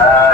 Uh,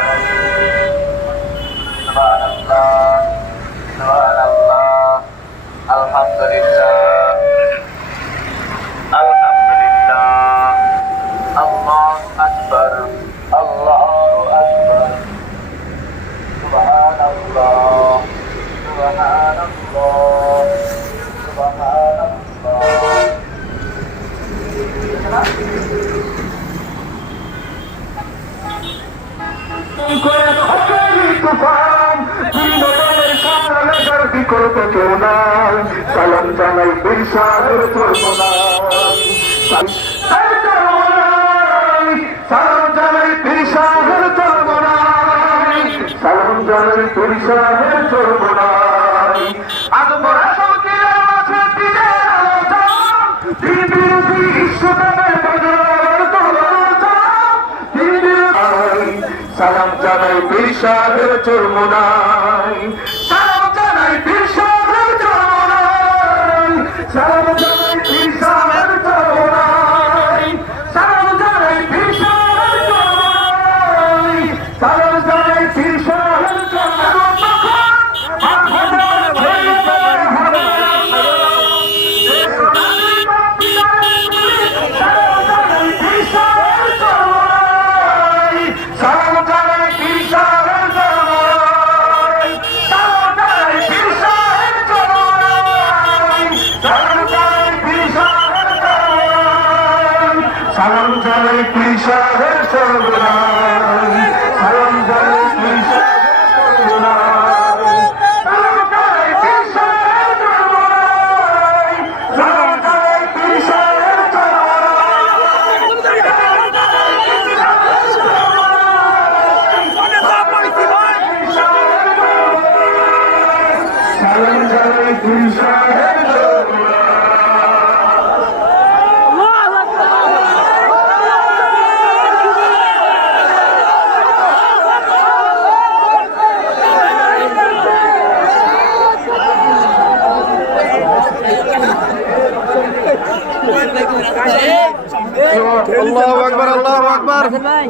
জানাই বিশালের চর্মনাই সালাম জানাই সৌদির মাঝে দিনের দিন বিরোধী ইস্যুদের বাজার সালাম জানাই সালাম চর্মনাই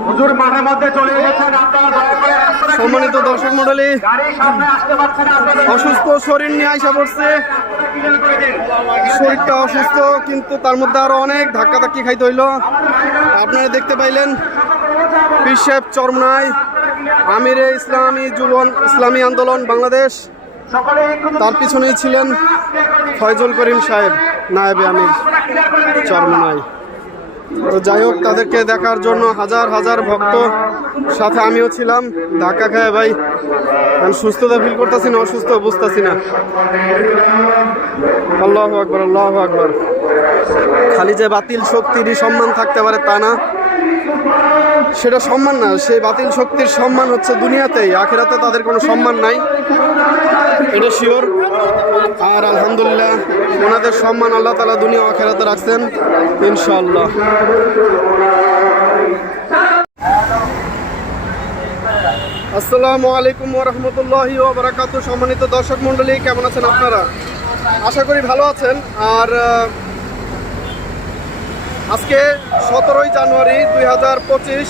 হুজুর মাঠের মধ্যে চলে গেছেন আপনারা দয়া করে সম্মানিত দর্শক মণ্ডলী গাড়ি সামনে আসতে পারছে না আপনাদের অসুস্থ শরীর নিয়ে আইসা পড়ছে। শরীরটা অসুস্থ কিন্তু তার মধ্যে আরও অনেক ধাক্কা ধাক্কি খাইতে হইল। আপনারা দেখতে পাইলেন সাহেব চরমনাই আমিরে ইসলামী যুবন ইসলামী আন্দোলন বাংলাদেশ। তার পিছনেই ছিলেন ফয়জুল করিম সাহেব নায়েবে আমির চরমনাই তো যাই হোক, তাদেরকে দেখার জন্য হাজার হাজার ভক্ত সাথে আমিও ছিলাম। ধাক্কা খায় ভাই, আমি সুস্থতা ফিল করতেছি না, অসুস্থ বুঝতেছি না। আল্লাহ আকবর আল্লাহ আকবর। খালি যে বাতিল শক্তিরই সম্মান থাকতে পারে তা না। সেটা সম্মান না, সেই বাতিল শক্তির সম্মান হচ্ছে দুনিয়াতেই, আখেরাতে তাদের কোনো সম্মান নাই। এটা শিওর আর আলহামদুলিল্লাহ, ওনাদের সম্মান আল্লাহ তালা দুনিয়া আখেরাতে রাখছেন, ইনশাআল্লাহ। আসসালামু আলাইকুম রহমতুল্লাহি বারাকাত সম্মানিত দর্শক মণ্ডলী, কেমন আছেন আপনারা? আশা করি ভালো আছেন। আর আজকে সতেরোই জানুয়ারি দুই হাজার পঁচিশ,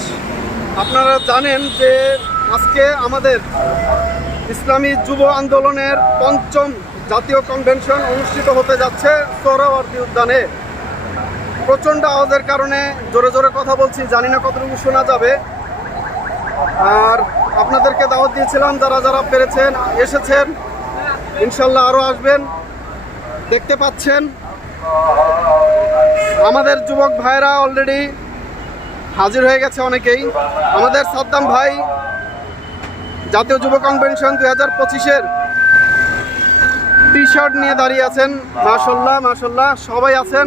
আপনারা জানেন যে আজকে আমাদের ইসলামী যুব আন্দোলনের পঞ্চম জাতীয় কনভেনশন অনুষ্ঠিত হতে যাচ্ছে সোহরাওয়ার্দী উদ্যানে। প্রচণ্ড আওয়াজের কারণে জোরে জোরে কথা বলছি, জানি না কতটুকু শোনা যাবে। আর আপনাদেরকে দাওয়াত দিয়েছিলাম, যারা যারা পেরেছেন, এসেছেন, ইনশাল্লাহ আরও আসবেন, দেখতে পাচ্ছেন। আমাদের যুবক ভাইরা অলরেডি হাজির হয়ে গেছে অনেকেই। আমাদের সাদ্দাম ভাই জাতীয় যুব কনভেনশন দুই হাজার পঁচিশের টি শার্ট নিয়ে দাঁড়িয়ে আছেন। মাশাল্লাহ মাশাল্লাহ সবাই আছেন।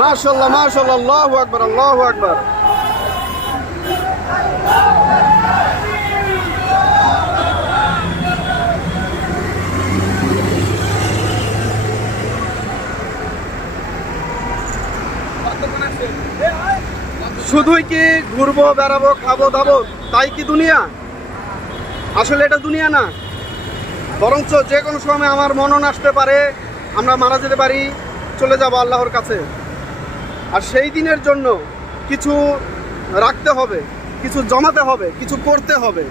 মাশাল্লাহ মাশাল্লাহ আল্লাহু আকবার আল্লাহু আকবার। শুধুই কি ঘুরবো, বেড়াবো, খাব, দাবো? তাই কি দুনিয়া? আসলে এটা দুনিয়া না। বরঞ্চ যে কোনো সময় আমার মনন আসতে পারে, আমরা মারা যেতে পারি, চলে যাব আল্লাহর কাছে। আর সেই দিনের জন্য কিছু রাখতে হবে, কিছু জমাতে হবে, কিছু করতে হবে।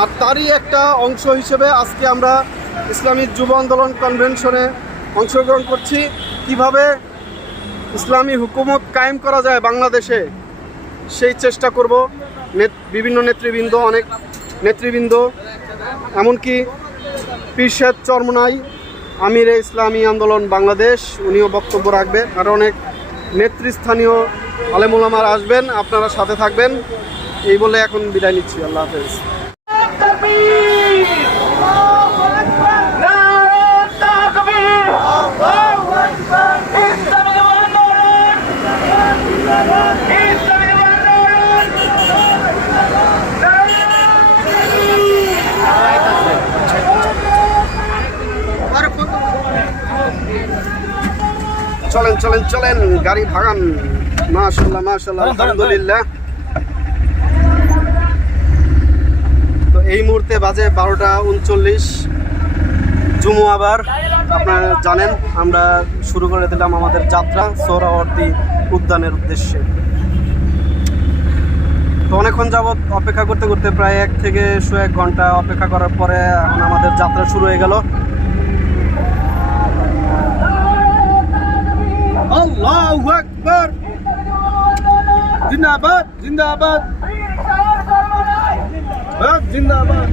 আর তারই একটা অংশ হিসেবে আজকে আমরা ইসলামী যুব আন্দোলন কনভেনশনে অংশগ্রহণ করছি। কীভাবে ইসলামী হুকুমত কায়েম করা যায় বাংলাদেশে, সেই চেষ্টা করব। বিভিন্ন নেতৃবৃন্দ, অনেক নেতৃবৃন্দ, এমনকি পীরশেদ চরমনাই, আমিরে ইসলামী আন্দোলন বাংলাদেশ, উনিও বক্তব্য রাখবেন। আর অনেক নেতৃস্থানীয় আলেমুলামার আসবেন, আপনারা সাথে থাকবেন। এই বলে এখন বিদায় নিচ্ছি। আল্লাহ হাফেজ। চলেন চলেন চলেন গাড়ি ভাগান মাশাল্লাহ মাশাল্লাহ আলহামদুলিল্লাহ। তো এই মুহূর্তে বাজে বারোটা উনচল্লিশ জুমু আবার। আপনারা জানেন, আমরা শুরু করে দিলাম আমাদের যাত্রা, সোহরাওয়ার্দী উদ্যানের উদ্দেশ্যে। তো অনেকক্ষণ যাবৎ অপেক্ষা করতে করতে প্রায় এক থেকে শো এক ঘণ্টা অপেক্ষা করার পরে এখন আমাদের যাত্রা শুরু হয়ে গেল। জিন্দাবাদ জিন্দাবাদ! জিন্দাবাদ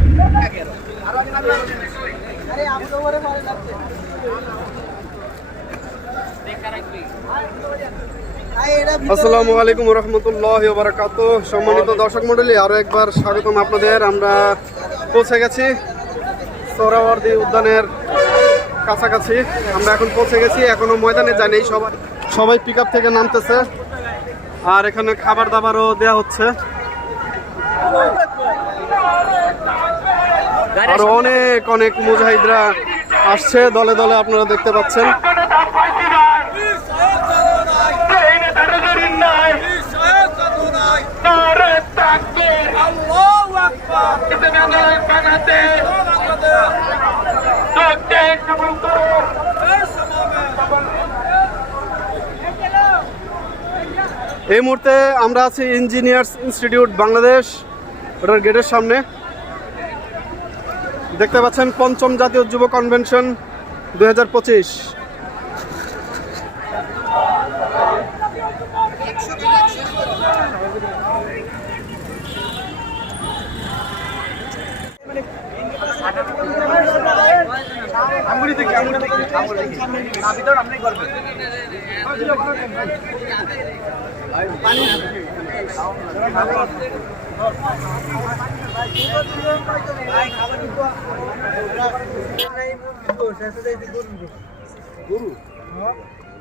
আসসালামু আলাইকুম রহমতুল্লাহ বারাকাত সম্মানিত দর্শক মন্ডলী আরও একবার স্বাগতম আপনাদের। আমরা পৌঁছে গেছি সোহরাওয়ার্দী উদ্যানের কাছাকাছি। আমরা এখন পৌঁছে গেছি, এখনও ময়দানে যাইনি সবাই। সবাই পিক থেকে নামতেছে। আর এখানে খাবার দাবারও দেওয়া হচ্ছে। আর অনেক অনেক মুজাহিদরা আসছে, দলে দলে আপনারা দেখতে পাচ্ছেন। এই মুহূর্তে আমরা আছি ইঞ্জিনিয়ার্স ইনস্টিটিউট বাংলাদেশ, ওটার গেটের সামনে। দেখতে পাচ্ছেন পঞ্চম জাতীয় যুব কনভেনশন দু হাজার পঁচিশ।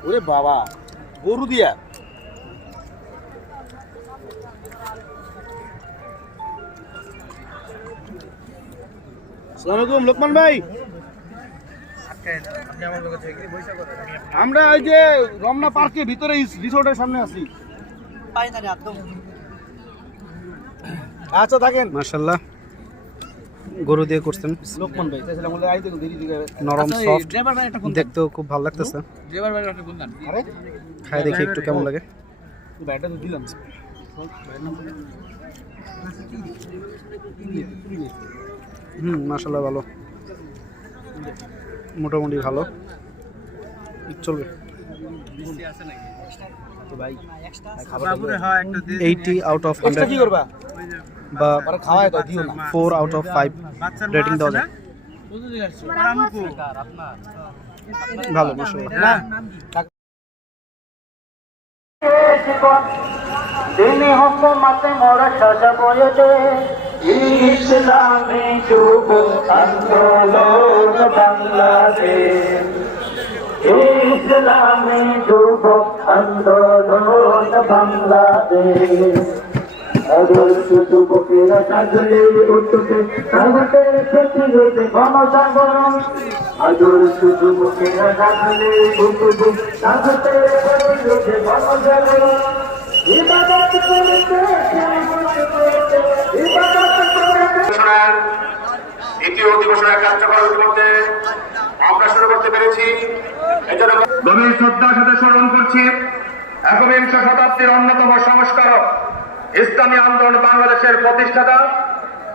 ওরে বাবা, গরু দিয়া? লোকমান ভাই। আমরা এই যে রমনা পার্কের ভিতরে রিসোর্টের সামনে আছি। আচ্ছা থাকেন। মার্শাল্লাহ গরু দিয়ে করছেন। লোকমান ভাই তাহলে আমাদের আইতে দেরি দিকে নরম সফট দেখতেও খুব ভালো লাগতেছে। ড্রাইভার ভাই একটা গুনদান আরে খাই দেখি একটু কেমন লাগে। ব্যাটা তো দিলাম। হুম মার্শাল্লাহ ভালো। মোটামুটি ভালো। চলবে। তো ভাই এইটি আউট অফ হান্ড্রেড কি করবা? বা আরে খাওয়ায় তো দিও না। Four out of five rating দেওয়া যায়। ভালো তিনি হুকুমতে মোর শশা বয়তে ইসলামী যুব আন্দোলন বাংলাদেশ। ইসলামী যুব আন্দোলন বাংলাদেশ। দ্বিতীয় অধিবেশনের কার্যক্রম ইতিমধ্যে আমরা শুরু করতে পেরেছি। এজন্য শ্রদ্ধার সাথে স্মরণ করছি। একবিংশ শতাব্দীর অন্যতম সংস্কারক ইসলামী আন্দোলন বাংলাদেশের প্রতিষ্ঠাতা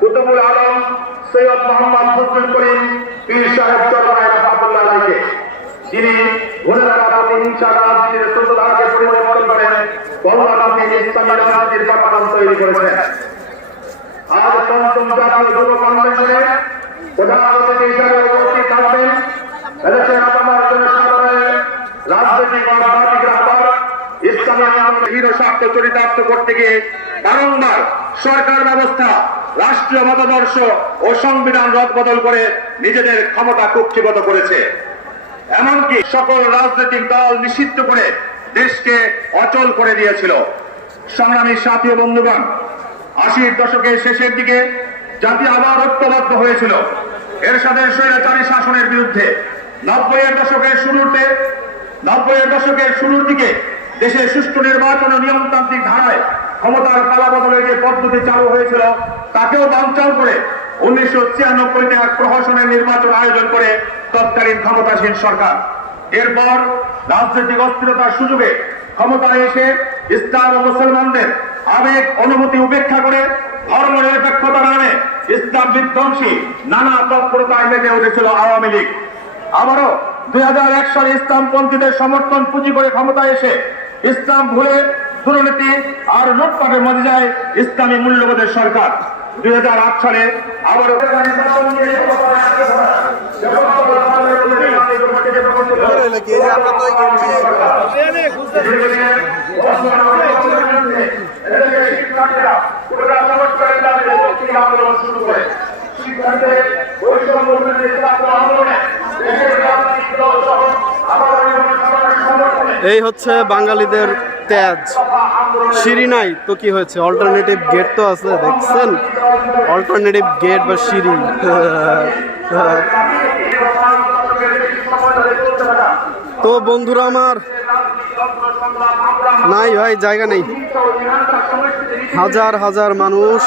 কুতুবুল আলম সৈয়দ মোহাম্মদ ফজলুল করিম পীর সাহেব চট্টগ্রাম রহমাতুল্লাহ আলাইকে যিনি ঘূর্ণাঘাত হিংসা রাজনীতির শ্রোতাকে পরিবর্তন করেন ইসলামী রাজনীতির পাঠান তৈরি করেছেন। আজ জাতীয় যুব কনভেনশনে প্রধান অতিথি হিসাবে উপস্থিত থাকবেন। রাজনৈতিক রাজনৈতিক চরিতার্থ করতে গিয়ে বারংবার সরকার ব্যবস্থা, রাষ্ট্রীয় মতাদর্শ ও সংবিধান করে নিজেদের ক্ষমতা কক্ষিগত করেছে। এমনকি সকল রাজনৈতিক দল নিষিদ্ধ করে দেশকে অচল করে দিয়েছিল। সংগ্রামী সাথী বন্ধুগণ, আশির দশকের শেষের দিকে জাতি আবার ঐক্যবদ্ধ হয়েছিল। এরশাদের স্বৈরাচারী শাসনের বিরুদ্ধে নব্বইয়ের দশকের শুরুতে, নব্বইয়ের দশকের শুরুর দিকে দেশে সুষ্ঠু নির্বাচন নিয়মতান্ত্রিক ধারায় ক্ষমতার পালাবদলের যে পদ্ধতি চালু হয়েছিল, তাকেও বাঞ্চাল করে উনিশশো ছিয়ানব্বইতে এক প্রহসনের নির্বাচন আয়োজন করে তৎকালীন ক্ষমতাসীন সরকার। এরপর রাজনৈতিক অস্থিরতার সুযোগে ক্ষমতায় এসে ইসলাম ও মুসলমানদের আবেগ অনুভূতি উপেক্ষা করে ধর্ম নিরপেক্ষতার নামে ইসলাম বিধ্বংসী নানা তৎপরতায় মেতে উঠেছিল আওয়ামী লীগ। আবারও দুই হাজার এক সালে ইসলামপন্থীদের সমর্থন পুঁজি করে ক্ষমতায় এসে ইসলাম ভুলে দুর্নীতি আর লুটপাটের মধ্যে যায় ইসলামী মূল্যবোধের সরকার। দুই হাজার আট সালে আবারও শুরু করে বৈষম্য আন্দোলনে আমাদের সমর্থনে এই হচ্ছে বাঙালিদের তেজ সিঁড়ি নাই তো কি হয়েছে? অল্টারনেটিভ গেট তো আছে, দেখছেন? অল্টারনেটিভ গেট বা সিঁড়ি। তো বন্ধুরা আমার, নাই ভাই, জায়গা নেই। হাজার হাজার মানুষ,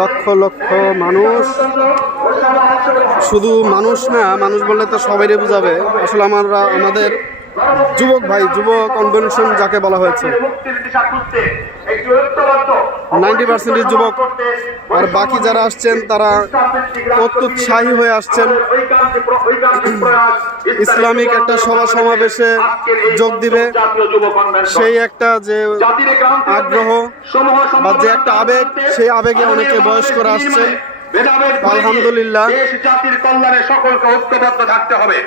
লক্ষ লক্ষ মানুষ। শুধু মানুষ না, মানুষ বললে তো সবাইরে বুঝাবে। আসলে আমরা, আমাদের যুবক ভাই যুব কনভেনশন যাকে বলা হয়েছে। নাইনটি পার্সেন্টের যুবক। আর বাকি যারা আসছেন তারা অত্যুৎসাহী হয়ে আসছেন। ইসলামিক একটা সভা সমাবেশে যোগ দিবে। সেই একটা যে আগ্রহ বা যে একটা আবেগ সেই আবেগে অনেকে বয়স্করা আসছে। আলহামদুলিল্লাহ। দেশ জাতির কল্যাণে সকলকে ঐক্যবদ্ধ থাকতে হবে।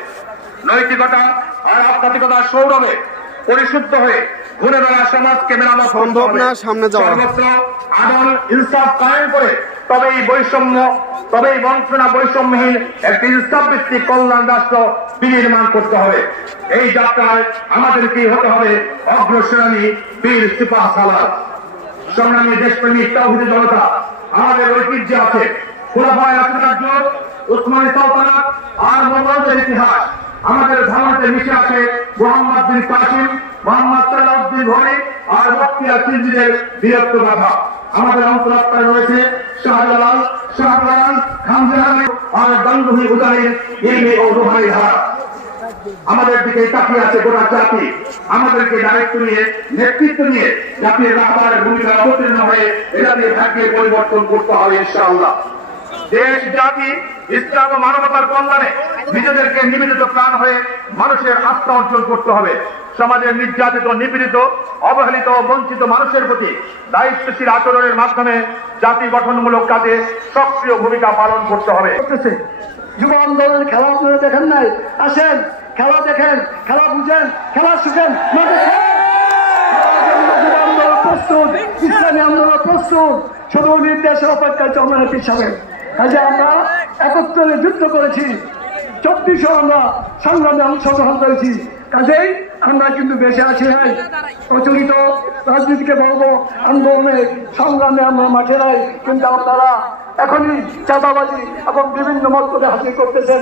নৈতিকতা আর আধ্যাত্মিকতার সৌরভে পরিশুদ্ধ হয়ে ঘুরে বেড়া সমাজকে মেরামত সম্ভব না সামনে যাওয়া। সর্বত্র আদল ইনসাফ কায়েম করে তবে এই বৈষম্য তবে এই বঞ্চনা বৈষম্যহীন একটি ইনসাফ ভিত্তিক কল্যাণ রাষ্ট্র বিনির্মাণ করতে হবে। এই যাত্রায় আমাদেরকে হতে হবে? অগ্রসেনানী বীর সিপাহ সালাদ। সংগ্রামী দেশপ্রেমিক তৌহিদি জনতা আমাদের ঐতিহ্য আছে। খোলাফায় রাষ্ট্রাজ্য উসমানী সালতানাত আর মোগলদের ইতিহাস। আমাদের ধারণাতে মিশে আছে মোহাম্মদ বিন কাসিম, মোহাম্মদ সালাউদ্দিন ঘরে আর বক্তিয়া সিদ্দিদের বীরত্ব গাথা আমাদের অন্তরাত্মায় রয়েছে শাহজালাল শাহজালাল, খানজাহান আর গঙ্গভী উদারের ইলমি ও রুহানি ধারা। আমাদের দিকে তাকিয়ে আছে গোটা জাতি। আমাদেরকে দায়িত্ব নিয়ে, নেতৃত্ব নিয়ে জাতির রাখবারের ভূমিকা অবতীর্ণ হয়ে এটা দিয়ে ভাগ্যের পরিবর্তন করতে হবে ইনশাআল্লাহ। দেশ, জাতি, ইসলাম ও মানবতার কল্যাণে নিজেদেরকে নিবেদিত প্রাণ হয়ে মানুষের আস্থা অর্জন করতে হবে। সমাজের নির্যাতিত, নিপীড়িত, অবহেলিত বঞ্চিত মানুষের প্রতি দায়িত্বশীল আচরণের মাধ্যমে জাতি গঠনমূলক কাজে সক্রিয় ভূমিকা পালন করতে হবে। যুব আন্দোলনের খেলা আপনারা দেখেন নাই? আসেন, খেলা দেখেন, খেলা বুঝেন, খেলা প্রস্তুত, ইসলামী আন্দোলন প্রস্তুত। শুধু নির্দেশের অপেক্ষায় চন্দ্রের পিছাবে। কাজে আমরা একত্রে যুদ্ধ করেছি, চব্বিশও আমরা সংগ্রামে অংশগ্রহণ করেছি। কাজেই আমরা কিন্তু বেঁচে আছি নাই। প্রচলিত রাজনীতিকে বলব, আন্দোলনে, সংগ্রামে আমরা মাঠে নাই। কিন্তু আপনারা এখনই চাঁদাবাজি এবং বিভিন্ন মত করে হাসিল করতেছেন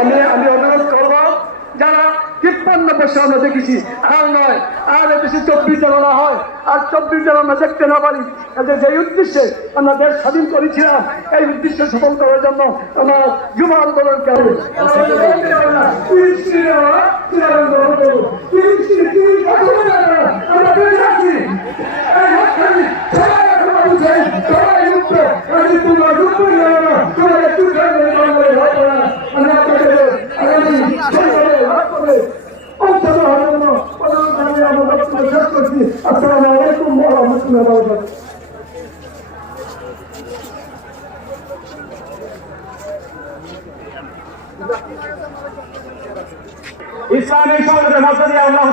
আমি আমি অনুরোধ করব, যারা তিপ্পান্ন বছর আমরা দেখেছি আর নয়, আর দেশে চব্বিশ চালানো হয়, আর চব্বিশ জন আমরা দেখতে না পারি। যে উদ্দেশ্যে আমরা দেশ স্বাধীন করেছিলাম, এই উদ্দেশ্য সফল করার জন্য আমরা যুব আন্দোলনকে আমরা বেঁচে আছি এই হাতখানি সবাই এখন বুঝে সবাই মুক্ত আমি তোমার রূপ তোমার একটু আমরা আপনাদের আগামী সরকারে হাত করে অন্তত হওয়ার জন্য অনুরোধ জানিয়ে আমরা বক্তব্য শেষ করছি আসসালামু আলাইকুম ওয়া রাহমাতুল্লাহি ওয়া বারাকাতুহু ইসলামী সমাজের মধ্য দিয়ে আল্লাহ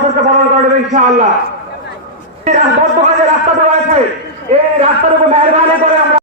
হুজুরকে পালন করবে